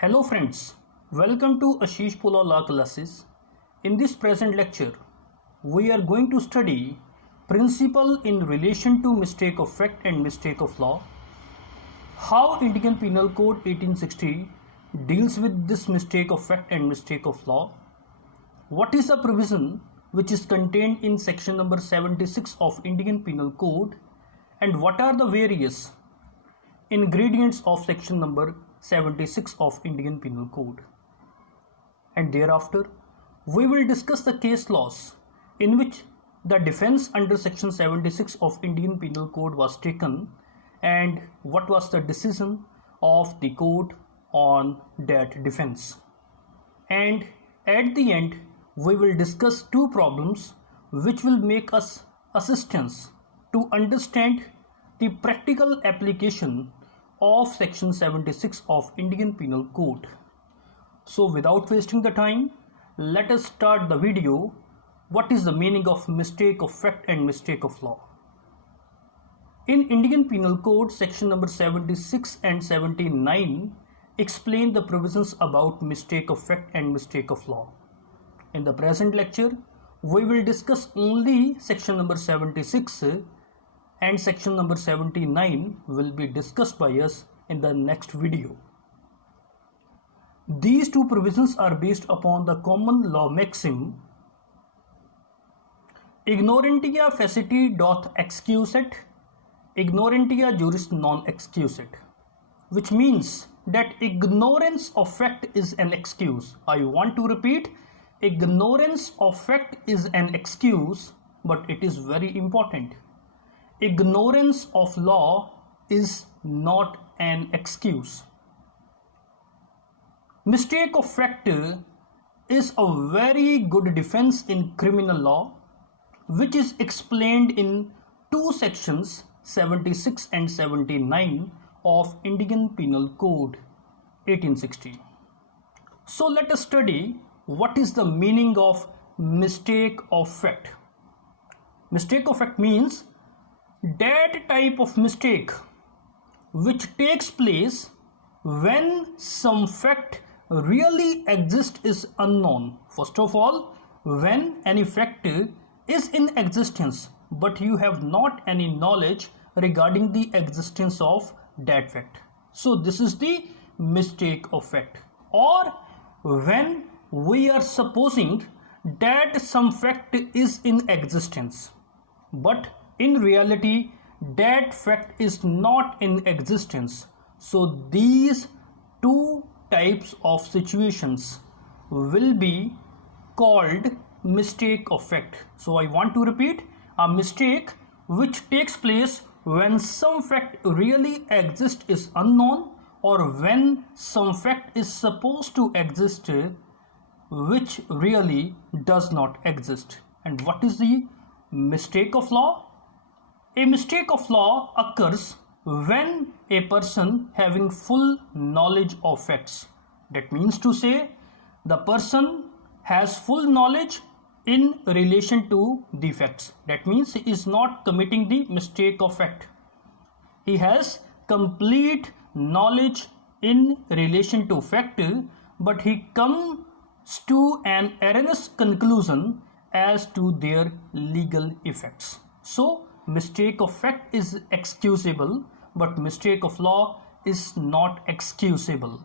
Hello friends, welcome to Ashish Pula Law Classes. In this present lecture, we are going to study principle in relation to mistake of fact and mistake of law, how Indian Penal Code 1860 deals with this mistake of fact and mistake of law, what is the provision which is contained in section number 76 of Indian Penal Code, and what are the various ingredients of section number 76 of Indian Penal Code. And thereafter, we will discuss the case laws in which the defense under section 76 of Indian Penal Code was taken and what was the decision of the court on that defense. And at the end, we will discuss two problems which will make us assistance to understand the practical application of section 76 of Indian Penal Code. So without wasting the time, let us start the video. What is the meaning of mistake of fact and mistake of law? In Indian Penal Code, section number 76 and 79 explain the provisions about mistake of fact and mistake of law. In the present lecture, we will discuss only section number 76 and section number 79 will be discussed by us in the next video. These two provisions are based upon the common law maxim ignorantia faciti doth excuset, ignorantia juris non excuset, which means that ignorance of fact is an excuse. I want to repeat, ignorance of fact is an excuse, but it is very important. Ignorance of law is not an excuse. Mistake of fact is a very good defense in criminal law, which is explained in two sections 76 and 79 of Indian Penal Code 1860. So let us study what is the meaning of mistake of fact. Mistake of fact means that type of mistake which takes place when some fact really exists is unknown. First of all, when any fact is in existence but you have not any knowledge regarding the existence of that fact. So this is the mistake of fact. Or when we are supposing that some fact is in existence but in reality that fact is not in existence. So these two types of situations will be called mistake of fact. So I want to repeat, a mistake which takes place when some fact really exists is unknown, or when some fact is supposed to exist which really does not exist. And what is the mistake of law? A mistake of law occurs when a person having full knowledge of facts. That means to say, the person has full knowledge in relation to the facts. That means he is not committing the mistake of fact. He has complete knowledge in relation to fact, but he comes to an erroneous conclusion as to their legal effects. So mistake of fact is excusable, but mistake of law is not excusable.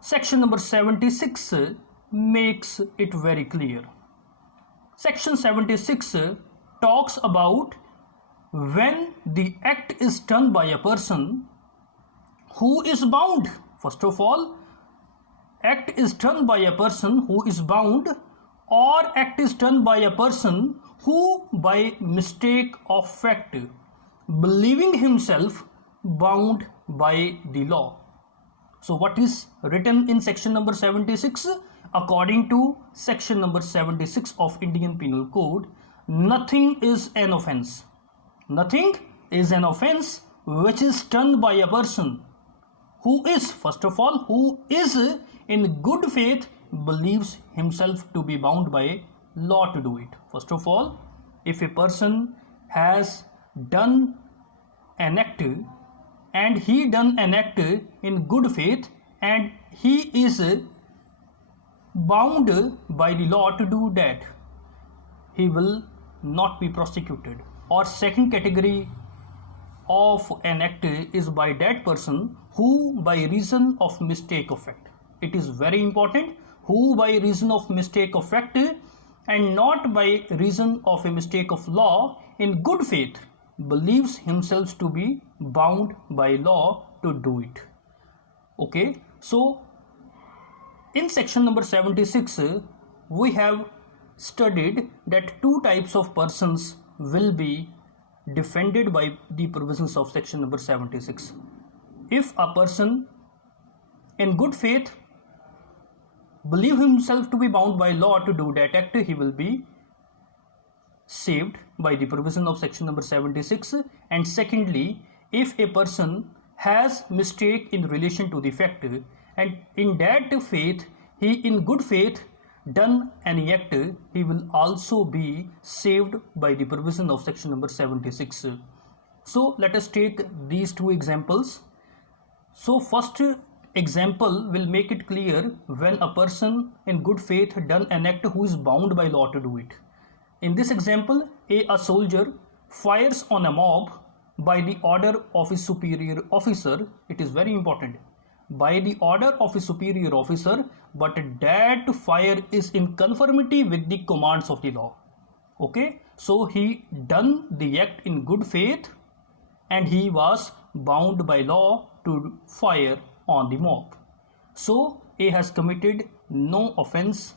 Section number 76 makes it very clear. Section 76 talks about when the act is done by a person who is bound. First of all, act is done by a person who is bound, or act is done by a person who by mistake of fact believing himself bound by the law. So what is written in section number 76? According to section number 76 of Indian Penal Code, nothing is an offense. Nothing is an offense which is done by a person who is, first of all, who is in good faith believes himself to be bound by law to do it. First of all, if a person has done an act and he done an act in good faith and he is bound by the law to do that, he will not be prosecuted. Or second category of an act is by that person who by reason of mistake of fact. It is very important, who by reason of mistake of fact and not by reason of a mistake of law in good faith believes himself to be bound by law to do it. Okay, so in section number 76 we have studied that two types of persons will be defended by the provisions of section number 76. If a person in good faith believe himself to be bound by law to do that act, he will be saved by the provision of section number 76. And secondly, if a person has mistake in relation to the fact and in that faith he in good faith done any act, he will also be saved by the provision of section number 76. So let us take these two examples. So first example will make it clear when a person in good faith done an act who is bound by law to do it. In this example, a soldier fires on a mob by the order of his superior officer. It is very important, by the order of his superior officer, but that fire is in conformity with the commands of the law. Okay, so he done the act in good faith and he was bound by law to fire on the mob. So A has committed no offense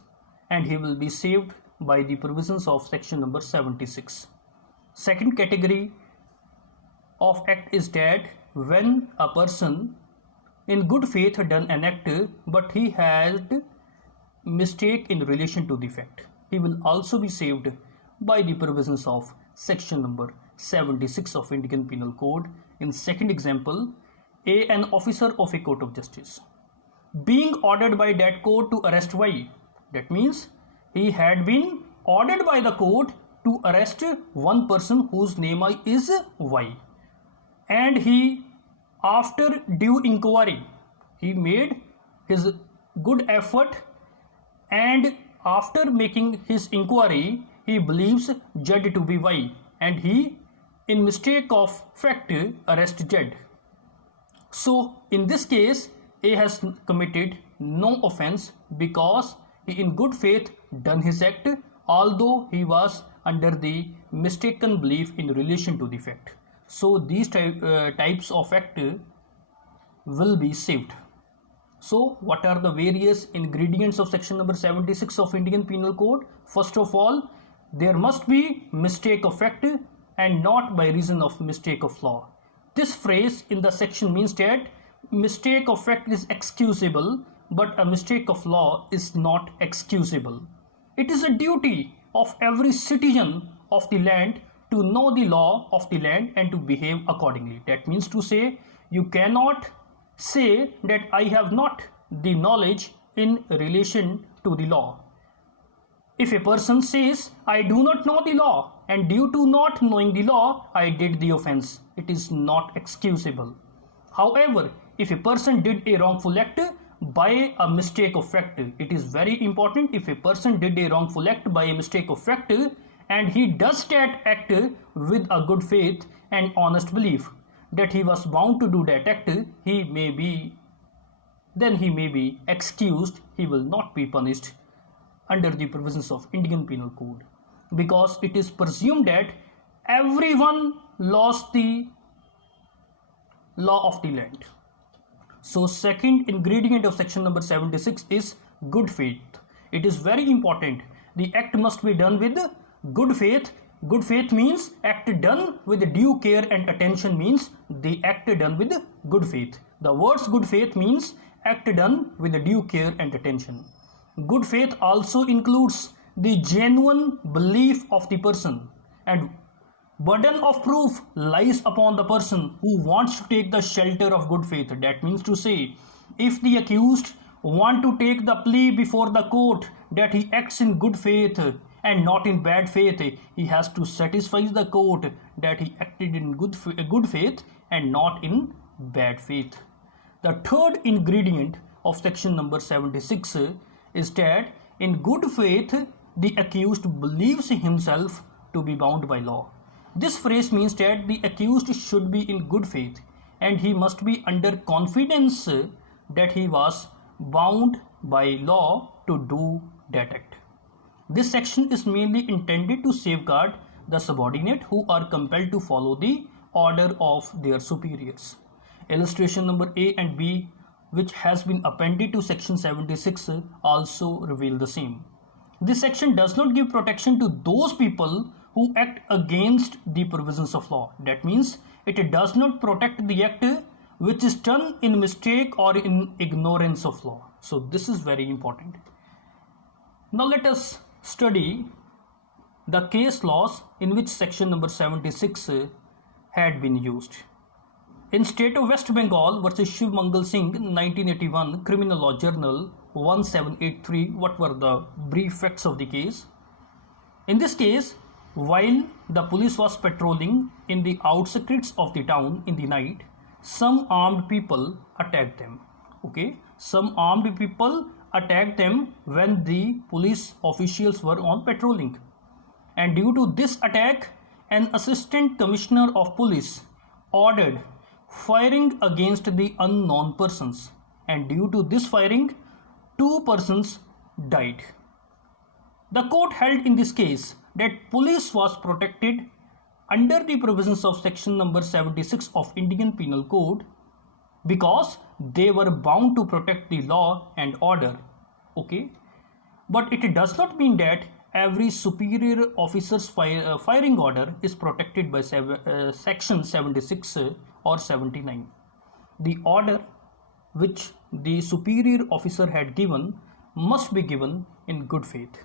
and he will be saved by the provisions of section number 76. Second category of act is that when a person in good faith done an act but he had mistake in relation to the fact, he will also be saved by the provisions of section number 76 of Indian Penal Code. In second example, an officer of a court of justice being ordered by that court to arrest Y, that means he had been ordered by the court to arrest one person whose name is Y, and he after due inquiry he made his good effort and after making his inquiry he believes Z to be Y and he in mistake of fact arrest Z. So in this case A has committed no offense because he in good faith done his act although he was under the mistaken belief in relation to the fact. So these types of act will be saved. So what are the various ingredients of section number 76 of Indian Penal Code? First of all, there must be mistake of fact and not by reason of mistake of law. This phrase in the section means that mistake of fact is excusable but a mistake of law is not excusable. It is a duty of every citizen of the land to know the law of the land and to behave accordingly. That means to say, you cannot say that I have not the knowledge in relation to the law. If a person says, I do not know the law and due to not knowing the law, I did the offense, it is not excusable. However, if a person did a wrongful act by a mistake of fact, it is very important, if a person did a wrongful act by a mistake of fact and he does that act with a good faith and honest belief that he was bound to do that act, he may be excused, he will not be punished under the provisions of Indian Penal Code, because it is presumed that everyone lost the law of the land. So second ingredient of section number 76 is good faith. It is very important. The act must be done with good faith. Good faith means act done with due care and attention means the act done with good faith. The words good faith means act done with due care and attention. Good faith also includes the genuine belief of the person, and burden of proof lies upon the person who wants to take the shelter of good faith. That means to say, if the accused want to take the plea before the court that he acts in good faith and not in bad faith, he has to satisfy the court that he acted in good faith and not in bad faith. The third ingredient of section number 76 is that in good faith the accused believes himself to be bound by law. This phrase means that the accused should be in good faith and he must be under confidence that he was bound by law to do that act. This section is mainly intended to safeguard the subordinate who are compelled to follow the order of their superiors. Illustration number A and B, which has been appended to section 76, also reveal the same. This section does not give protection to those people who act against the provisions of law. That means it does not protect the act which is done in mistake or in ignorance of law. So this is very important. Now let us study the case laws in which section number 76 had been used. In State of West Bengal versus Shiv Mangal Singh, 1981, Criminal Law Journal 1783, what were the brief facts of the case? In this case, while the police was patrolling in the outskirts of the town in the night, some armed people attacked them. Okay, some armed people attacked them when the police officials were on patrolling. And due to this attack, an assistant commissioner of police ordered firing against the unknown persons. And due to this firing, 2 persons died. The court held in this case that police was protected under the provisions of section number 76 of Indian Penal Code because they were bound to protect the law and order. Okay, but it does not mean that every superior officer's firing order is protected by section 76 or 79. The order which the superior officer had given must be given in good faith,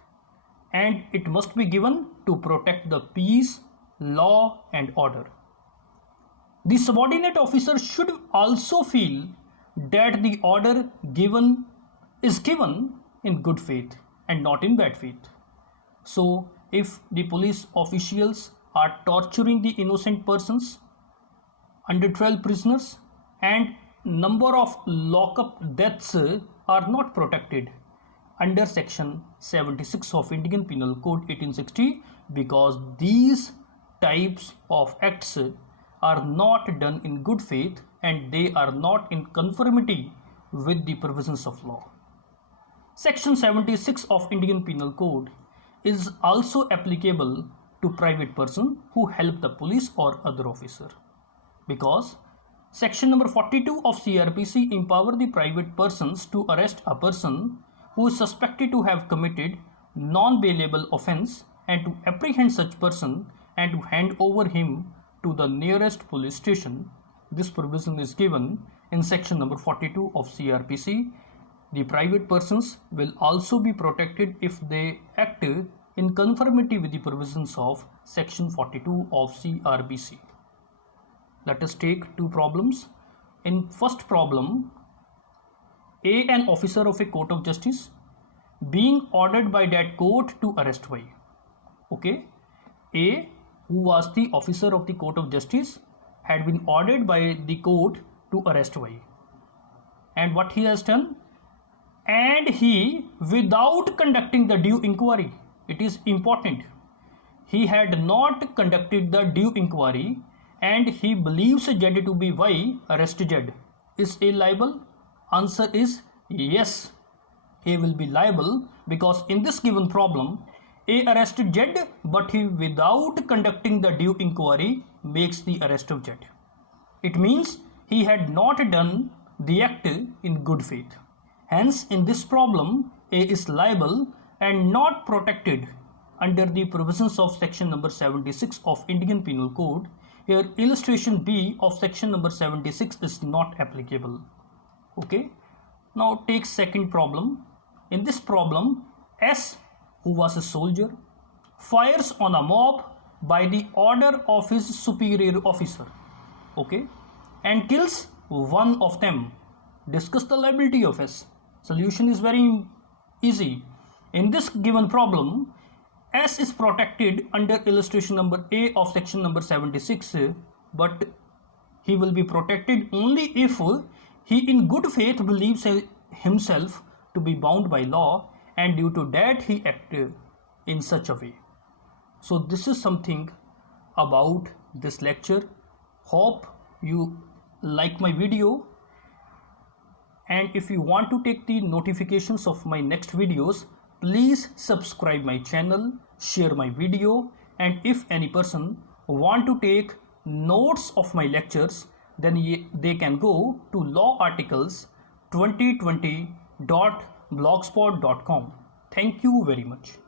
and it must be given to protect the peace, law and order. The subordinate officer should also feel that the order given is given in good faith and not in bad faith. So if the police officials are torturing the innocent persons, under 12 prisoners, and number of lockup deaths are not protected under section 76 of Indian Penal Code 1860, because these types of acts are not done in good faith and they are not in conformity with the provisions of law. Section 76 of Indian Penal Code is also applicable to private person who help the police or other officer, because section number 42 of CRPC empower the private persons to arrest a person who is suspected to have committed non-bailable offence and to apprehend such person and to hand over him to the nearest police station. This provision is given in section number 42 of CRPC. The private persons will also be protected if they act in conformity with the provisions of section 42 of CRPC. Let us take 2 problems. In first problem, A, an officer of a court of justice, being ordered by that court to arrest Y. Okay, A, who was the officer of the court of justice, had been ordered by the court to arrest Y. And what he has done? And he, without conducting the due inquiry, it is important, he had not conducted the due inquiry and he believes Z to be Y, arrest Z. Is A liable? Answer is yes, A will be liable, because in this given problem, A arrested Z, but he, without conducting the due inquiry, makes the arrest of Z. It means he had not done the act in good faith. Hence, in this problem, A is liable and not protected under the provisions of section number 76 of Indian Penal Code. Here, illustration B of section number 76 is not applicable. Okay. Now take second problem. In this problem, S, who was a soldier, fires on a mob by the order of his superior officer. Okay, and kills one of them. Discuss the liability of S. Solution is very easy. In this given problem, S is protected under illustration number A of section number 76, but he will be protected only if he in good faith believes himself to be bound by law, and due to that he acted in such a way. So this is something about this lecture. Hope you like my video, and if you want to take the notifications of my next videos, please subscribe my channel, share my video, and if any person want to take notes of my lectures, then they can go to lawarticles2020.blogspot.com. Thank you very much.